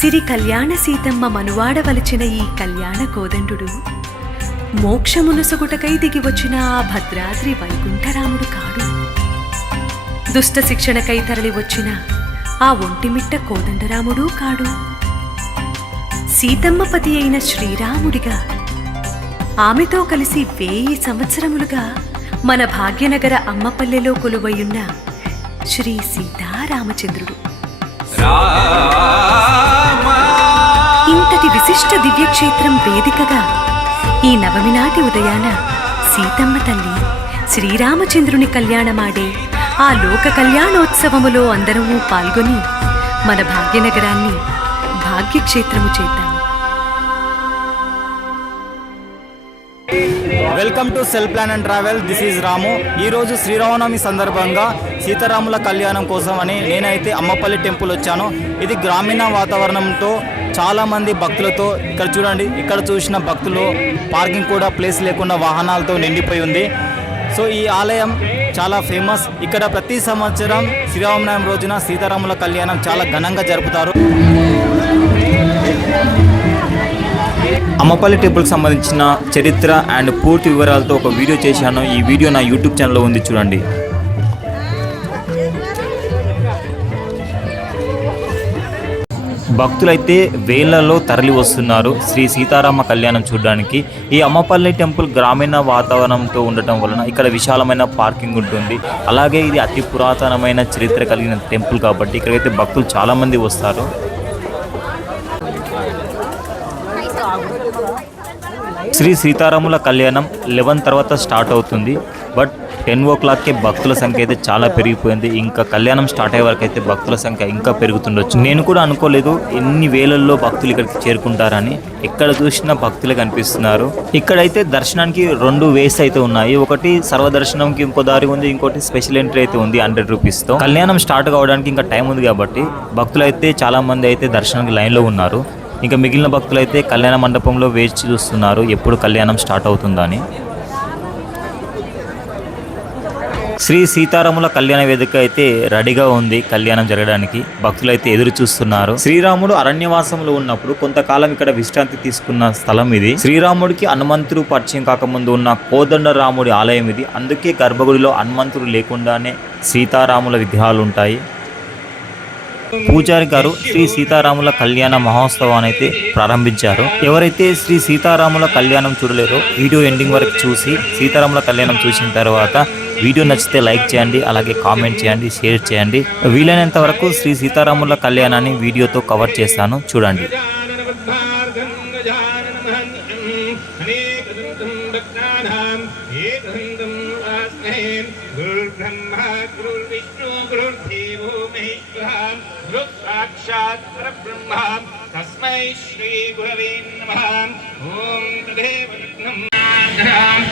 సిరి కళ్యాణ సీతమ్మ మనువాడవలచిన ఈ కళ్యాణ కోదండు మోక్షమునొసగుటకై దిగి వచ్చిన ఆ భద్రాద్రి వైకుంఠరాముడు కాడు. దుష్ట శిక్షణకై తరలి వచ్చిన ఆ ఒంటిమిట్ట కోదండరాముడు కాడు. సీతమ్మ పతి అయిన శ్రీరాముడిగా ఆమెతో కలిసి 1000 సంవత్సరములుగా మన భాగ్యనగర అమ్మపల్లెలో కొలువయున్న శ్రీ సీతారామచంద్రుడు. ఇంతటి విశిష్ట దివ్యక్షేత్రం వేదికగా ఈ నవమి నాటి ఉదయాన సీతమ్మ తల్లి శ్రీరామచంద్రుని కళ్యాణమాడే ఆ లోక కళ్యాణోత్సవములో అందరము పాల్గొని మన భాగ్యనగరాన్ని భాగ్యక్షేత్రము చేద్దాం. Welcome to cell plan and travel. This is Ramu. ఈరోజు శ్రీరామనవమి సందర్భంగా సీతారాముల కళ్యాణం కోసం అని నేనైతే అమ్మపల్లి టెంపుల్ వచ్చాను. ఇది గ్రామీణ వాతావరణంతో చాలామంది భక్తులతో, ఇక్కడ చూడండి, ఇక్కడ చూసిన భక్తులు పార్కింగ్ కూడా ప్లేస్ లేకుండా వాహనాలతో నిండిపోయి ఉంది. సో ఈ ఆలయం చాలా ఫేమస్. ఇక్కడ ప్రతి సంవత్సరం శ్రీరామనవమి రోజున సీతారాముల కళ్యాణం చాలా ఘనంగా జరుపుతారు. అమ్మపల్లి టెంపుల్కి సంబంధించిన చరిత్ర అండ్ పూర్తి వివరాలతో ఒక వీడియో చేశాను. ఈ వీడియో నా యూట్యూబ్ ఛానల్లో ఉంది, చూడండి. భక్తులైతే వేళ్లలో తరలి వస్తున్నారు శ్రీ సీతారామ కళ్యాణం చూడడానికి. ఈ అమ్మపల్లి టెంపుల్ గ్రామీణ వాతావరణంతో ఉండటం వలన ఇక్కడ విశాలమైన పార్కింగ్ ఉంటుంది. అలాగే ఇది అతి పురాతనమైన చరిత్ర కలిగిన టెంపుల్ కాబట్టి ఇక్కడైతే భక్తులు చాలామంది వస్తారు. శ్రీ సీతారాముల కళ్యాణం 11 తర్వాత స్టార్ట్ అవుతుంది. బట్ 10 o'clockకే భక్తుల సంఖ్య అయితే చాలా పెరిగిపోయింది. ఇంకా కళ్యాణం స్టార్ట్ అయ్యే వరకు అయితే భక్తుల సంఖ్య ఇంకా పెరుగుతుండొచ్చు. నేను కూడా అనుకోలేదు ఎన్ని వేలల్లో భక్తులు ఇక్కడికి చేరుకుంటారని. ఎక్కడ చూసినా భక్తులే కనిపిస్తున్నారు. ఇక్కడైతే దర్శనానికి 2 వేస్ అయితే ఉన్నాయి. ఒకటి సర్వదర్శనంకి ఇంకో దారి ఉంది, ఇంకోటి స్పెషల్ ఎంట్రీ అయితే ఉంది 100 రూపీస్తో. కళ్యాణం స్టార్ట్ కావడానికి ఇంకా టైం ఉంది కాబట్టి భక్తులు అయితే చాలా మంది అయితే దర్శనానికి లైన్లో ఉన్నారు. ఇంకా మిగిలిన భక్తులు అయితే కళ్యాణ మండపంలో వేచి చూస్తున్నారు ఎప్పుడు కళ్యాణం స్టార్ట్ అవుతుందని. శ్రీ సీతారాముల కళ్యాణ వేదిక అయితే రెడీగా ఉంది కళ్యాణం జరగడానికి. భక్తులు అయితే ఎదురు చూస్తున్నారు. శ్రీరాముడు అరణ్యవాసంలో ఉన్నప్పుడు కొంతకాలం ఇక్కడ విశ్రాంతి తీసుకున్న స్థలం ఇది. శ్రీరాముడికి హనుమంతుడు పరిచయం కాకముందు ఉన్న కోదండరాముడి ఆలయం ఇది. అందుకే గర్భగుడిలో హనుమంతుడు లేకుండానే సీతారాముల విగ్రహాలు ఉంటాయి. పూజారి గారు శ్రీ సీతారాముల కళ్యాణ మహోత్సవాన్ని అయితే ప్రారంభించారు. ఎవరైతే శ్రీ సీతారాముల కళ్యాణం చూడలేరో వీడియో ఎండింగ్ వరకు చూసి సీతారాముల కళ్యాణం చూసిన తర్వాత వీడియో నచ్చితే లైక్ చేయండి, అలాగే కామెంట్ చేయండి, షేర్ చేయండి. వీలైనంత వరకు శ్రీ సీతారాముల కళ్యాణాన్ని వీడియోతో కవర్ చేస్తాను, చూడండి. साक्षात् परब्रह्म तस्मै श्री गुरवे नमः। ओम तदेव रत्नम् आधारम्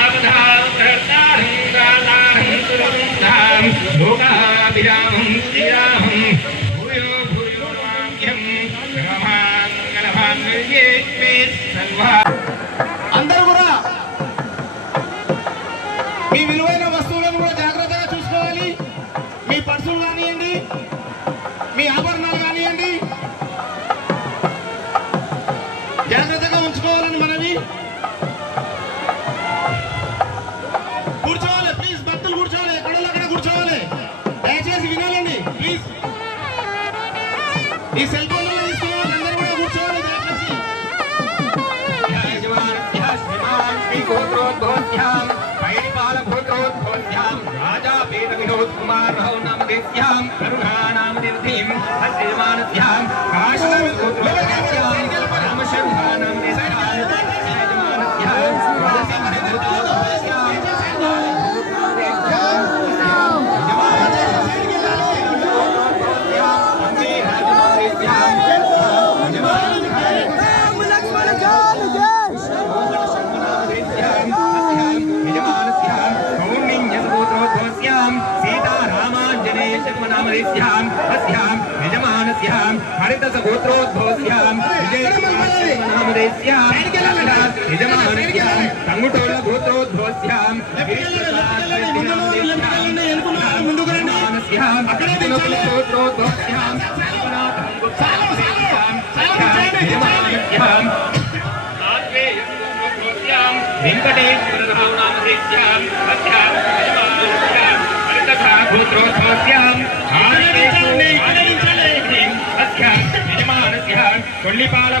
आवधावकर्तारं दातारं सुरवृन्दां लोकाभिरामं श्रीरामं भूयो भूयो नमाम्यहं रामाङ्गलमाङ्गल्ये मे सर्वा। అందరూ కూడా మీ విలువైన వస్తువులను కూడా జాగ్రత్తగా చూసుకోవాలి. మీ పర్సులు కానివ్వండి, మీ ఆభరణాలు కానివ్వండి, జాగ్రత్తగా ఉంచుకోవాలని మనవి. కూర్చోవాలి ప్లీజ్, భక్తులు కూర్చోవాలి, ఎక్కడో అక్కడ కూర్చోవాలి. దయచేసి వినాలండి ప్లీజ్. ఈ సెల్ ఫోన్లో తీసుకోవాలి, అందరూ కూడా కూర్చోవాలి దయచేసి. राजा वेद विनोद कुमार राव नाम देस्याम करुणा नाम निर्धीम हस्यमानस्याम काशनाम पुत्रस्याम राम शर्मा नाम देस्याम यजमानस्याम नामदेस्यां अस्यां यजमानस्यां हरितसगोत्रोद्भवस्यां विजयनामदेस्यां यजमानस्यां तंगुटोल गोत्रोद्भवस्यां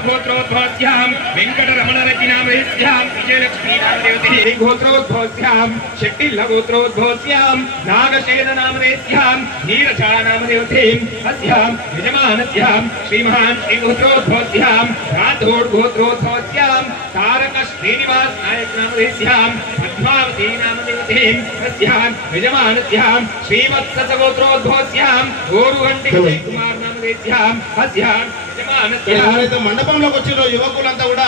गोत्रोद्भवस्यां वेंकटरमणरतिनामदेस्यां विजयलक्ष्मीनामदेवते गोत्रोद्भवस्यां शेट्टिल्लगोत्रोद्भवस्यां नागशेननामदेस्यां नीरजानामदेवते अस्यां यजमानस्यां श्रीमहान् श्रीगोत्रोद्भवस्यां राठोड गोत्रोद्भवस्यां तारक श्रीनिवास नायकनामदेस्यां पद्मावती नामदेवते अस्यां यजमानस्यां श्रीवत्सगोत्रोद्भवस्यां गोरुगंटि कुमार नामदेस्यां अस्यां ఎవరైతే మండపంలోకి వచ్చిరో యువకులంతా కూడా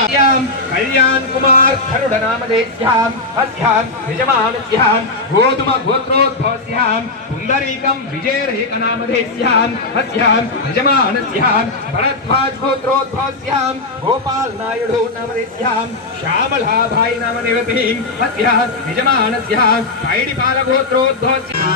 कल्याण कुमार खरुड नामदेस्यां अस्यां यजमानस्यां गोधुम गोत्रोद्भवस्यां पुंडरीकं विजयरेख नामदेस्यां अस्यां यजमानस्यां भरद्वाज गोत्रोद्भवस्यां गोपाल नायडु नामदेस्यां श्यामलाभाई नामदेवतीं अस्यां यजमानस्यां पैडिपाल गोत्रोद्भवस्यां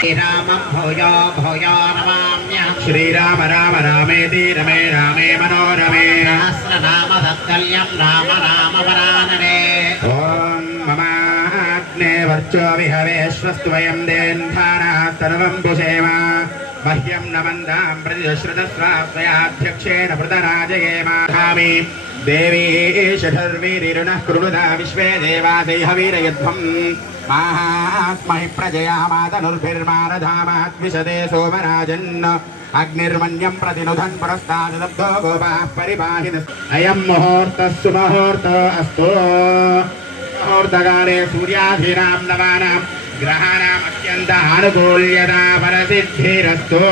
श्रीरामं भूयो भूयो नमाम्यहं श्रीराम राम रामेति रमे रामे मनोरमे सहस्रनाम तत्कल्यं राम नाम वरानने ॐ ममाग्ने वर्चो विहवेश्वस्तु वयं देन्धानः सर्वं पुषेम मह्यं नमन्दां प्रतिश्रुतस्वास्वयाध्यक्षेण पृतराजयेमामि देवी षठर्वीरिणः कुरुदा विश्वे देवादेहवीरयध्वं माहास्महि प्रजया मातनुर्भिर्मारधामाद्विशदे सोमराजन् अग्निर्मन्यं प्रतिनुधन् पुरस्तादब्धो गोपाः परिपाहिनः अयं मुहूर्तः सुमुहूर्तो अस्तु मुहूर्तकाले सूर्याधीनां नवानां ग्रहाणाम् अत्यन्त आनुकूल्यता परसिद्धिरस्तु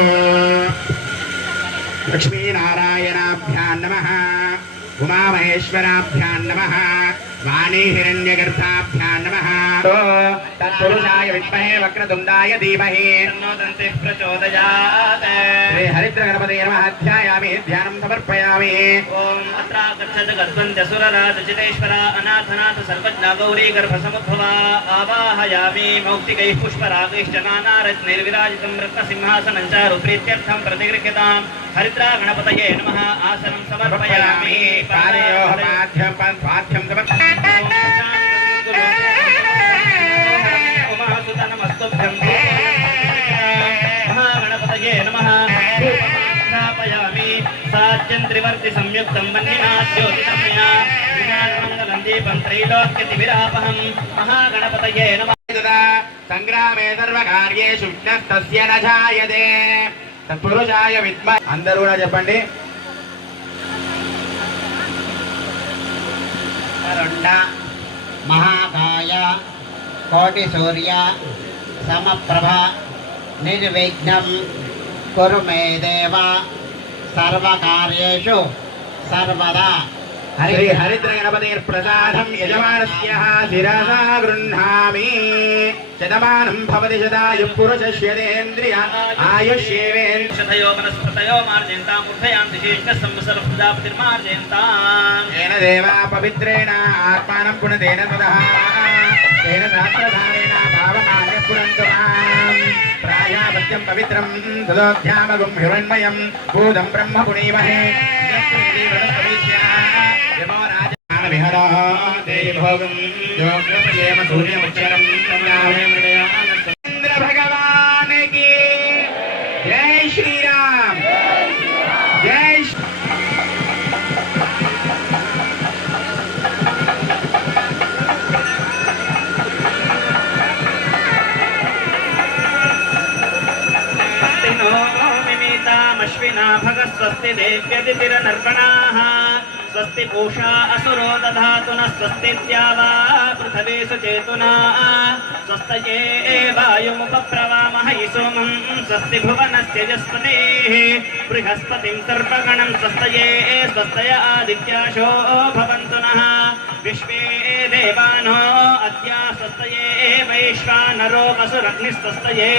लक्ष्मीनारायणाभ्यां नमः उमामहेश्वराभ्यां नमः वाणी हिरण्यगर्भाभ्यां नमः तत्पुरुषाय विद्महे वक्रतुण्डाय धीमहि तन्नो दन्तिः प्रचोदयात् श्री हरिद्रगणपते नमः ध्यायामि ध्यानं समर्पयामि ॐ अत्रागच्छत् गद्वन्द्यसुरराजचितेश्वरा अनाथनाथ सर्वज्ञा गौरी गर्भसमुद्भवा आवाहयामि मौक्तिकैः पुष्परागैश्च नानारत्नैर्विराजितं रत्नसिंहासनं च रूप्रीत्यर्थं प्रतिगृह्यताम् हरिद्रा गणपतये नमः आसनं समर्पयामि पादयोः पाठ्यं समर्पयामि महागणपतये नमः स्थापयामि सात्यन्त्रिवर्ति संयुक्तं वह्निनाथ ज्योतिषमया विज्ञानमङ्गलं दीपं त्रैलोक्यतिविरापहं महागणपतये नमः संग्रामे सर्वकार्येषु विघ्नस्तस्य न जायते तत्पुरुषाय विद्महे అందరూ కూడా చెప్పండి రుండ महाकाय कोटिसूर्य समप्रभ निर्विघ्नं कुरु मे देव सर्वकार्येषु सर्वदा श्री हरिद्रगणपतिर्प्रसादं यजमानस्यः शिरसा गृह्णामि शतमानं भवति शतायुः पुरुषस्येन्द्रिय आयुष्येवेन्द्रिय शतयो वनस्पतयो मार्जयन्तां उद्धयान्ति शेषः संवत्सरप्रजापतिर्मार्जयन्ताम् येन देवा पवित्रेण आत्मानं पुनतेन ततः तेन शास्त्रधारेण भावमान्यः पुनन्तु माम् प्राजापत्यं पवित्रं तदोऽध्यामगुं हिरण्मयं भूतं ब्रह्म पुनीमहे यमो राजविहरः देहि भोगं योगक्षेम सूर्यमुच्चरं इंद्र भगवान की जय श्री राम जय मिमितामश्विना भगस्वस्ति देव्यतिथिरनर्पणाः स्वस्ति पूषा असुरो दधातु नः स्वस्ति द्यावा पृथिवी सुचेतुना स्वस्तये वायुमुपप्रवामः सोमं स्वस्ति भुवनस्य जस्पतिः बृहस्पतिं सर्वगणं स्वस्तये स्वस्तय आदित्याशो भवन्तु नः विश्वे देवानो अद्य स्वस्तये वैश्वानरो वसुरग्निस्वस्तये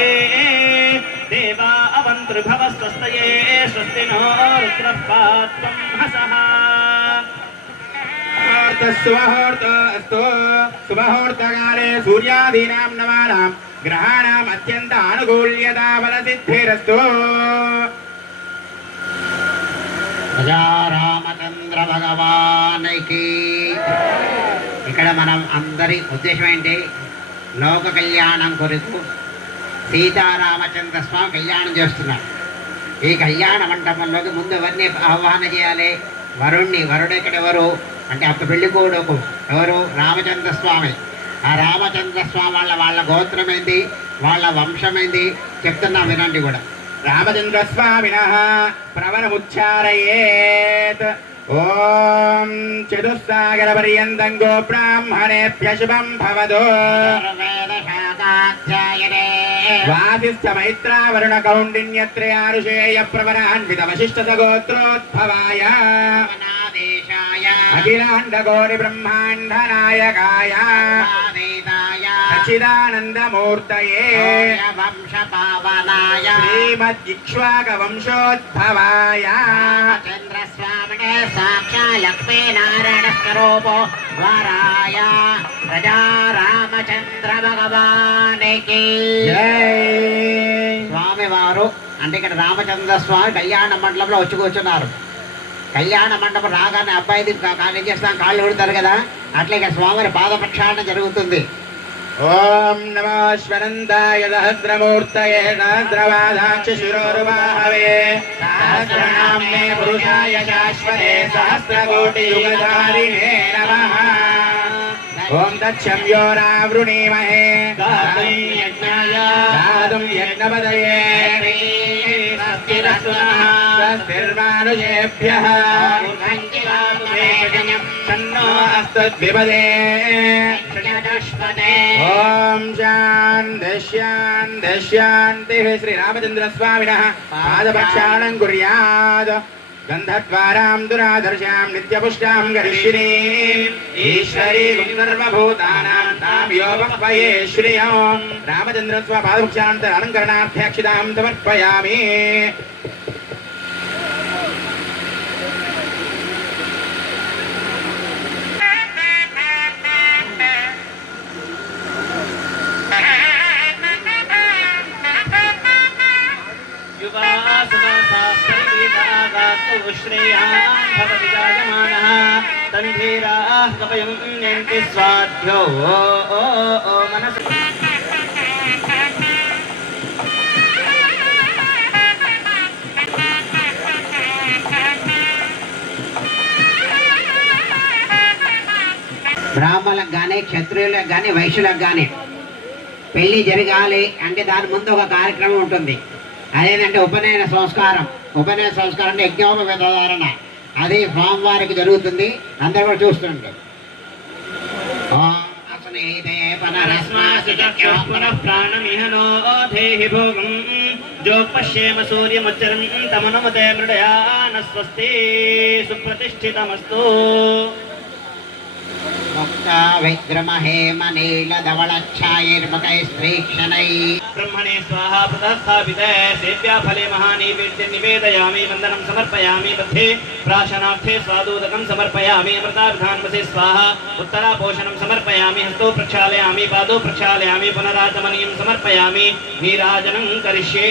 देवा अवन्तृभव स्वस्तये स्वस्ति नो रुद्रः पात्वं हसः सुमुहूर्तस्तु सुमुहूर्तकाले सूर्यादीनां नवानां ग्रहाणाम् अत्यन्त आनुकूल्यता बलसिद्धिरस्तु రామచంద్ర భగవానికి. ఇక్కడ మనం అందరి ఉద్దేశం ఏంటి? లోక కళ్యాణం కొరకు సీతారామచంద్ర స్వామి కళ్యాణం చేస్తున్నారు. ఈ కళ్యాణ మంటపంలోకి ముందు ఎవరిని ఆహ్వాన చేయాలి? వరుణ్ణి. వరుడు ఇక్కడ ఎవరు అంటే అప్పుడు పెళ్లి కొడుకు ఎవరు? రామచంద్ర స్వామి. ఆ రామచంద్ర స్వామి వాళ్ళ గోత్రం ఏంది, వాళ్ళ వంశం ఏంది చెప్తున్నా వినండి కూడా. रामचन्द्रस्वामिनः प्रवरमुच्चारयेत् ॐ चतुस्सागरपर्यन्तं गोब्राह्मणेभ्यः शुभं भवतु वासिष्ठमैत्रावरुणकौण्डिन्यत्रयारुषेय प्रवरान्वितवशिष्ठसगोत्रोद्भवाय अखिलाण्डकोटिब्रह्माण्डनायकाय सच्चिदानन्दमूर्तये వంశపావనాయ श्रीमद्इक्ष्वाकवंशोद्भवाय చంద్రస్వామినే సాక్షా లక్ష్మీనారాయణ స్వరూపో వరాయ ప్రజా రామచంద్ర భగవానికి జై. స్వామివారు అంటే ఇక్కడ రామచంద్ర స్వామి కళ్యాణ మండపంలో వచ్చి కూర్చున్నారు. కళ్యాణ మండపం రాగానే అబ్బాయిది ఏం చేస్తాం, కాళ్ళు పెడతారు కదా, అట్లా ఇక్కడ స్వామివారి పాద ప్రక్షాళన జరుగుతుంది. ఓం నమో శ్వనందాయ సహస్రమూర్తయే సహస్రవాదాక్ష శిరోరువాహవే సహస్రనామ్నే పురుషాయ శాశ్వతే సహస్రకోటియుగధారిణే నమః. ఓం తచ్చమ్యో రావృణీమహే గాతుం యజ్ఞపదయే స్వస్తిర్మానుషేభ్యః తన్నో అస్తద్విపదే. ఓం శాంతి శాంతి శాంతి. శ్రీరామచంద్రస్వామినः పాదప్రక్షాళనం కుర్యాత్. గంధద్వారాం దురాదర్శాం నిత్యపుష్టాం గరిష్ఠినీం ఈశ్వరీం సర్వభూతానాం తాం యోపహ్వయే శ్రియం. రామచంద్రస్వామి పాదప్రక్షాళనానంతర అలంకరణార్థ్యక్షితాం సమర్పయామి. श्रेयान् भवति जायमानः तन्धीराः कवयं नेन्ति स्वाध्यो मनसि బ్రాహ్మణులకు కానీ క్షత్రియులకు కానీ వైశ్యులకు కానీ పెళ్లి జరగాలి అంటే దాని ముందు ఒక కార్యక్రమం ఉంటుంది. అదేంటంటే ఉపనయన సంస్కారం. ఉపనయన సంస్కారం అంటే యజ్ఞోపవేతధారణ. అది స్వామివారికి జరుగుతుంది. అందరూ కూడా చూస్తుంటారు. जोपश्येम सूर्यमुच्चरं तमनुमते मृडया न स्वस्ति सुप्रतिष्ठितमस्तु. ब्रह्मणे स्वाहा प्रतःस्थापिते सेव्या फले महानीवेद्य निवेदयामि. वन्दनं समर्पयामि. मध्ये प्राशनार्थे स्वादूदकं समर्पयामि. अमृताभिधान्वसे स्वाहा. उत्तरापोषणं समर्पयामि. हस्तो प्रक्षालयामि. पादौ प्रक्षालयामि. पुनराचमनीयं समर्पयामि. नीराजनं करिष्ये.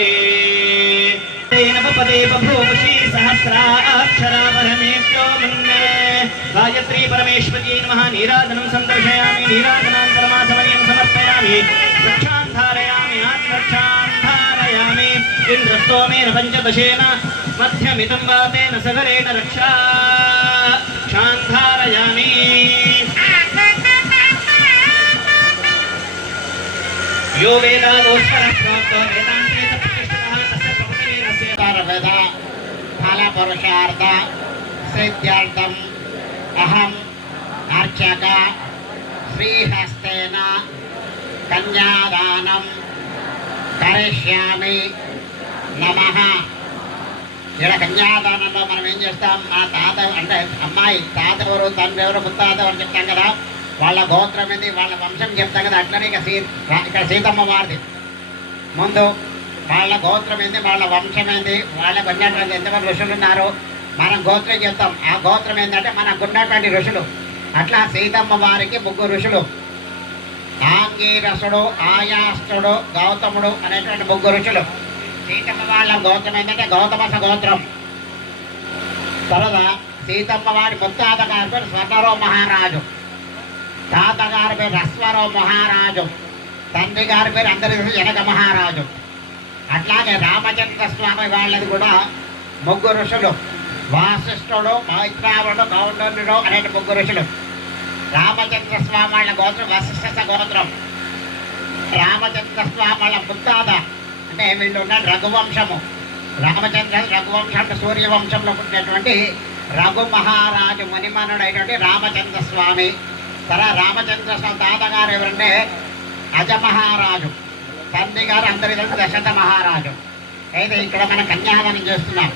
नवपदे बभूवुषि सहस्राक्षरा परमेभ्यो मन्ये. गायत्री परमेश्वर्यै नमः. नीराजनं सन्दर्शयामि. नीराजनान्तरमाचमनीयं समर्पयामि. रक्षान् धारयामि. आत्मरक्षान् धारयामि. इन्द्रस्तोमेन पञ्चदशेन मध्यमिदं वा तेन सगरेण रक्षा क्षान् धारयामि. यो वेदादोस्वरः प्राप्तो वेदान्ते प्रतिष्ठितः तस्य प्रभुतेन వేద ఫల పురుషార్థ సిద్ధ్యార్థం అహం అర్చక శ్రీహస్తేన కన్యాదానం కరిష్యామి నమః. ఇక్కడ కన్యాదానంలో మనం ఏం చేస్తాం, మా తాత అంటే అమ్మాయి తాత ఎవరు తండ్రి ఎవరు ముత్తాత ఎవరు చెప్తాం కదా, వాళ్ళ గోత్రం ఏంది వాళ్ళ వంశం చెప్తాం కదా. అట్లనే ఇక్కడ సీతమ్మ వారిది ముందు వాళ్ళ గోత్రం ఏంది వాళ్ళ వంశం ఏంది వాళ్ళకు ఉన్నటువంటి ఎంతమంది ఋషులు ఉన్నారు మనం గోత్రం చెప్తాం. ఆ గోత్రం ఏంటంటే మనకు ఉన్నటువంటి ఋషులు. అట్లా సీతమ్మ వారికి 3 ఋషులు, ఆంగీరసుడు, ఆయాస్తుడు, గౌతముడు అనేటువంటి 3 ఋషులు. సీతమ్మ వాళ్ళ గోత్రం ఏంటంటే గౌతమస గోత్రం. తర్వాత సీతమ్మ వారి ముత్తాత గారి పేరు స్వర్ణరో మహారాజు, తాతగారి పేరు రస్వరో మహారాజు, తండ్రి గారి పేరు అందరి జనక మహారాజు. అట్లాగే రామచంద్ర స్వామి వాళ్ళది కూడా 3 ఋషులు, వాసిష్ఠుడు, మైత్రావుడు, గౌండనుడు అనే 3 ఋషులు. రామచంద్ర స్వామి వాళ్ళ గోత్రం వశిష్ఠ గోత్రం. రామచంద్ర స్వామి వాళ్ళ ముత్తాత అంటే వీళ్ళు ఉన్న రఘువంశము. రామచంద్ర రఘువంశం సూర్యవంశంలో పుట్టినటువంటి రఘు మహారాజు మునిమనుడు అయినటువంటి రామచంద్ర స్వామి. తర్వాత రామచంద్ర స్వామి తాతగారు ఎవరంటే అజమహారాజు, తండ్రి గారు అందరి దశరథ మహారాజు. అయితే ఇక్కడ మనం కన్యాదానం చేస్తున్నాం.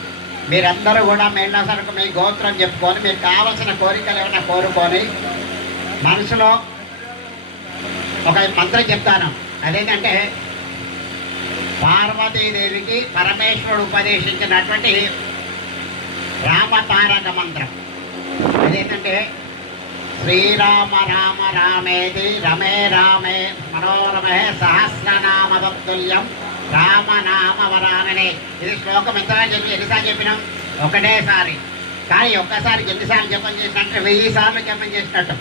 మీరందరూ కూడా మేళ్ళ సరుకు మీ గోత్రం చెప్పుకొని మీకు కావలసిన కోరికలు ఏమైనా కోరుకొని మనసులో ఒక మంత్రం చెప్తాను. అదేంటంటే పార్వతీదేవికి పరమేశ్వరుడు ఉపదేశించినటువంటి రామతారక మంత్రం. అదేంటంటే శ్రీరామ రామ రామేతి రమే రామే మనోరమే సహస్రనామ తత్తుల్యం రామనామ వరాననే. ఇది శ్లోకం ఎన్నిసార్లు చెప్పినాం? ఒకటేసారి. కానీ ఒక్కసారి ఎన్నిసార్లు జపం చేసినట్టు 1000 సార్లు జపం చేసినట్టు.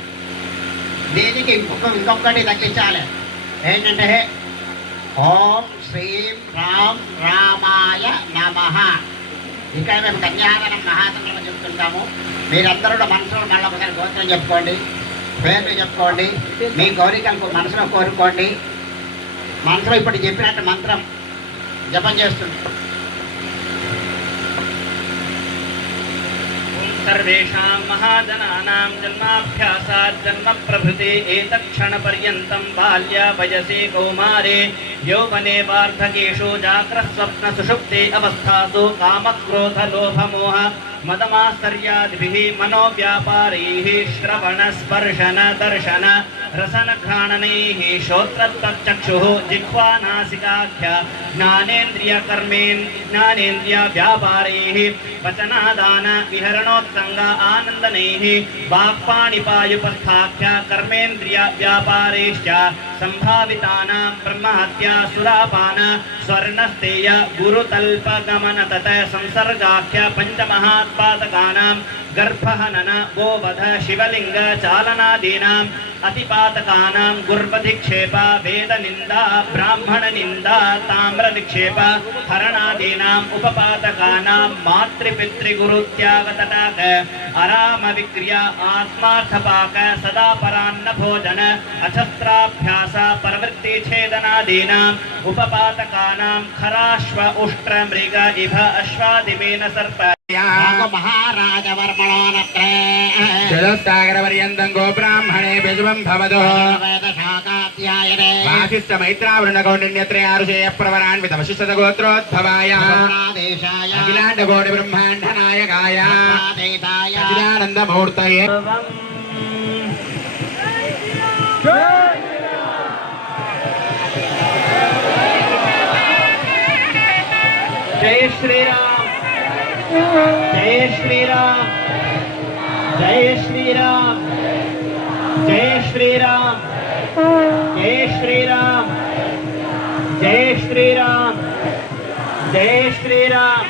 దీనికి ఇంకొకటి తగ్గించాలి. ఏంటంటే ఓం శ్రీం రామ్ రామాయ నమః. ఇక్కడ మేము కన్యాదానం మహాతంత్రం చెప్తుంటాము. మీరందరూ మనసులో మళ్ళీ ఒకసారి గోత్రం చెప్పుకోండి, పేర్లు చెప్పుకోండి, మీ కోరికలకు మనసులో కోరుకోండి. మనసులో ఇప్పుడు చెప్పినట్టు మంత్రం జపం చేస్తుంది. सर्वेषां महाजनानां जन्माभ्यासात् जन्म प्रभृति एतत्क्षणपर्यन्तं बाल्या वयसि कौमारे यौवने वार्धकेषु जाग्रत्स्वप्नसुषुप्ते अवस्थासु कामक्रोधलोभमोह मदमाश्चर्यादिभिः मनोव्यापारैः श्रवणस्पर्शन दर्शन रसनघ्राणनैः श्रोत्रत्वचक्षुः जिह्वानासिकाख्य ज्ञानेन्द्रियव्यापारैः वचनादान विहरणोत्संग आनन्दनैः वाक्पाणिपायुपस्थाख्य कर्मेन्द्रियव्यापारैश्च सम्भावितानां ब्रह्महत्या सुरापान स्वर्णस्तेय गुरुतल्पगमन तत संसर्गाख्य पञ्चमहात्पातकानां गर्भहनन गोवध शिवलिंग चालनादीनां अतिपातकानां गुर्वधिक्षेप वेदनिन्दा ब्राह्मणनिन्दा ताम्रनिक्षेप हरणादीनाम् उपपातकानां मातृपितृगुरुत्यागतटाक अरामविक्रिय आत्मार्थपाक सदा परान्न भोजन अशस्त्राभ्यास प्रवृत्तिछेदनादीनाम् उपपातकानां खराश्व उष्ट्र मृग इभ अश्वादिमेन सर्प महाराज वर्मणोनत्रे चतुस्सागरपर्यन्तं गोब्राह्मणे बेजुवं भवतो वेदशाखाध्यायने वासिष्ठ मैत्रावृणकौण्डिन्यत्रे आरुषेय प्रवरान्वित वशिष्ठगोत्रोद्भवाय देशाय अखिलाण्डकोटिब्रह्माण्ड नायकाय देशाय सच्चिदानन्दमूर्तये जय श्री राम, जय श्री राम, जय श्री राम, जय श्री राम, जय श्री राम, जय श्री राम, जय श्री राम,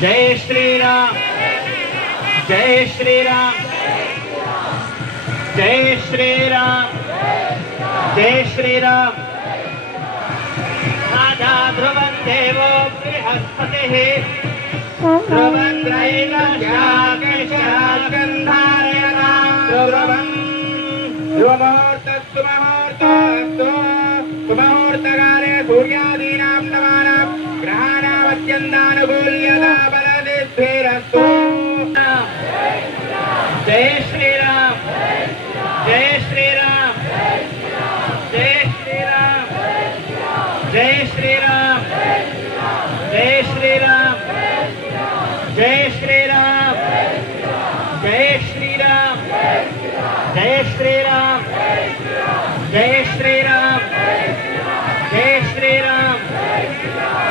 जय श्री राम, जय श्री राम, जय श्री राम, जय श्री राम. राजा ध्रुवं देवो बृहस्पतिः सुमुहूर्तकाले सूर्यादीनां नवानां ग्रहाणामत्यन्तानुकूल्यता बलदिद्भिरस्तु जय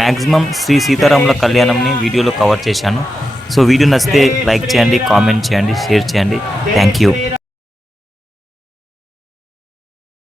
మ్యాక్సిమం శ్రీ సీతారాముల కళ్యాణంని వీడియోలో కవర్ చేశాను. సో వీడియో నచ్చితే లైక్ చేయండి, కామెంట్ చేయండి, షేర్ చేయండి. Thank you.